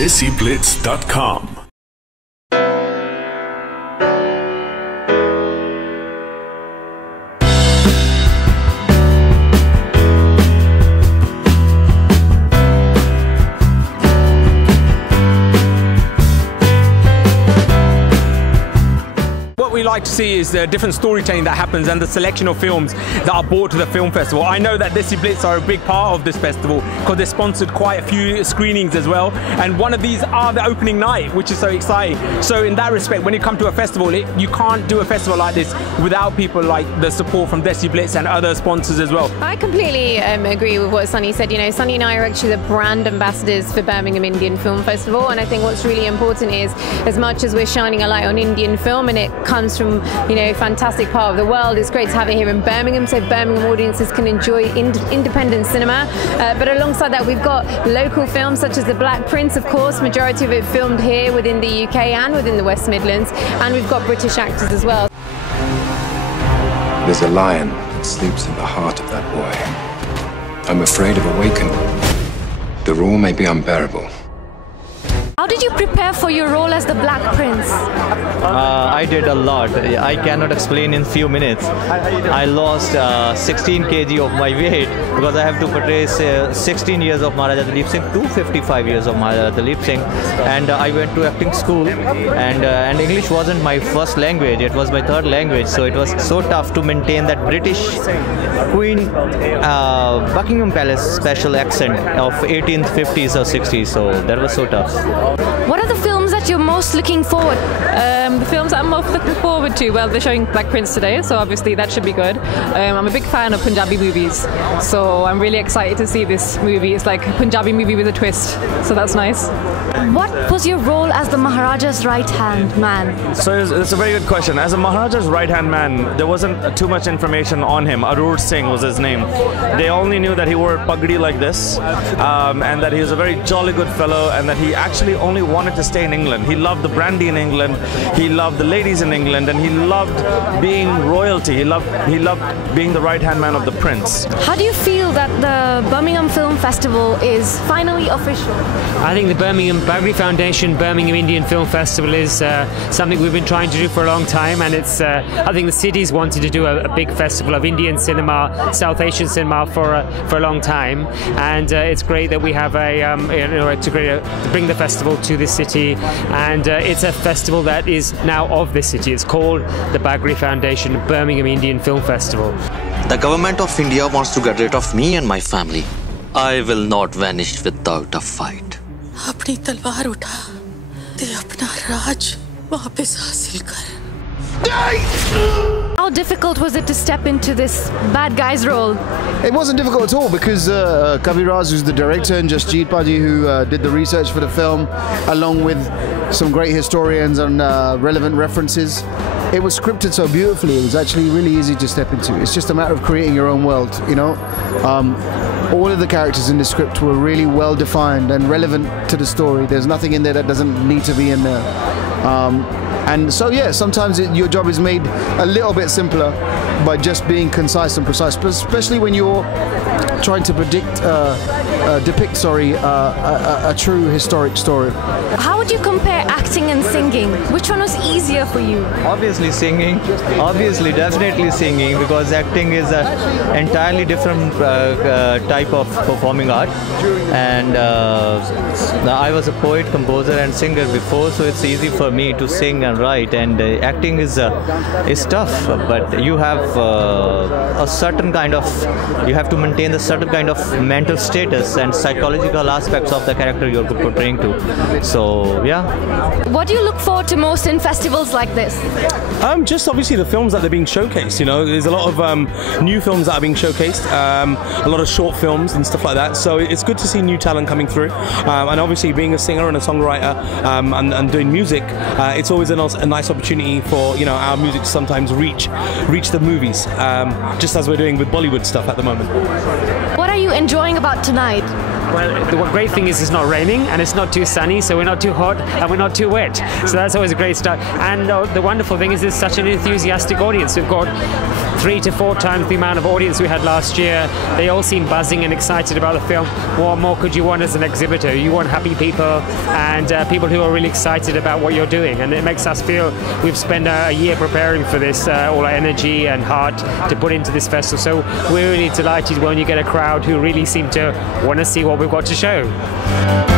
DESIblitz.com. What we like to see is the different storytelling that happens and the selection of films that are brought to the film festival. I know that DESIblitz are a big part of this festival because they sponsored quite a few screenings as well, and one of these are the opening night, which is so exciting. So in that respect, when you come to a festival, you can't do a festival like this without people like the support from DESIblitz and other sponsors as well. I completely agree with what Sunny said. You know, Sunny and I are actually the brand ambassadors for Birmingham Indian Film Festival, and I think what's really important is, as much as we're shining a light on Indian film and it comes from, you know, fantastic part of the world, it's great to have it here in Birmingham so Birmingham audiences can enjoy independent cinema, but alongside that we've got local films such as The Black Prince, of course, majority of it filmed here within the UK and within the West Midlands, and we've got British actors as well. There's a lion that sleeps in the heart of that boy. I'm afraid of awakening. The rule may be unbearable. How did you prepare for your role as the Black Prince? I did a lot. I cannot explain in few minutes. I lost 16 kg of my weight because I have to portray 16 years of Maharaja Dalip Singh to 55 years of Maharaja Dalip Singh. And I went to acting school, and English wasn't my first language, it was my third language. So it was so tough to maintain that British Queen Buckingham Palace special accent of 1850s or 60s. So that was so tough. What are the films that you're most looking forward? The films I'm most looking forward to, well, they're showing Black Prince today, so obviously that should be good. I'm a big fan of Punjabi movies, so I'm really excited to see this movie. It's like a Punjabi movie with a twist, so that's nice. What was your role as the Maharaja's right-hand man? So it's a very good question. As a Maharaja's right-hand man, there wasn't too much information on him. Arur Singh was his name. They only knew that he wore Bagri like this, and that he was a very jolly good fellow, and that he actually only wanted to stay in England. He loved the brandy in England, he loved the ladies in England, and he loved being royalty. He loved being the right-hand man of the prince. How do you feel that the Birmingham Film Festival is finally official? I think the Bagri Foundation Birmingham Indian Film Festival is something we've been trying to do for a long time, and it's I think the city's wanted to do a big festival of Indian cinema, South Asian cinema for a long time, and it's great that we have to bring the festival to this city, and it's a festival that is now of this city. It's called the Bagri Foundation Birmingham Indian Film Festival. The government of India wants to get rid of me and my family. I will not vanish without a fight. अपनी तलवार उठा ते अपना राज वापस हासिल कर. How difficult was it to step into this bad guy's role? It wasn't difficult at all because Kaviraj, who's the director, and Jasjeet Paji, who did the research for the film, along with some great historians and relevant references. It was scripted so beautifully, it was actually really easy to step into. It's just a matter of creating your own world, you know. All of the characters in the script were really well defined and relevant to the story. There's nothing in there that doesn't need to be in there. And so, yeah, sometimes your job is made a little bit simpler by just being concise and precise, but especially when you're trying to depict a true historic story. How would you compare acting and singing? Which one was easier for you? Obviously singing, definitely singing, because acting is an entirely different type of performing art, and I was a poet, composer and singer before, so it's easy for me to sing and write, and acting is tough, but you have a certain kind of, you have to maintain a certain kind of mental status and psychological aspects of the character you're portraying to. So yeah. What do you look forward to most in festivals like this? Just obviously the films that are being showcased. You know, there's a lot of new films that are being showcased, a lot of short films and stuff like that. So it's good to see new talent coming through. And obviously, being a singer and a songwriter and doing music, it's always a nice opportunity for, you know, our music to sometimes reach the movies, just as we're doing with Bollywood stuff at the moment. What are you enjoying about tonight? Well, the great thing is it's not raining and it's not too sunny, so we're not too hot and we're not too wet. So that's always a great start. And the wonderful thing is there's such an enthusiastic audience. We've got 3 to 4 times the amount of audience we had last year. They all seem buzzing and excited about the film. What more could you want as an exhibitor? You want happy people and people who are really excited about what you're doing, and it makes us feel we've spent a year preparing for this, all our energy and heart to put into this festival. So we're really delighted when you get a crowd who really seem to want to see what we've got to show.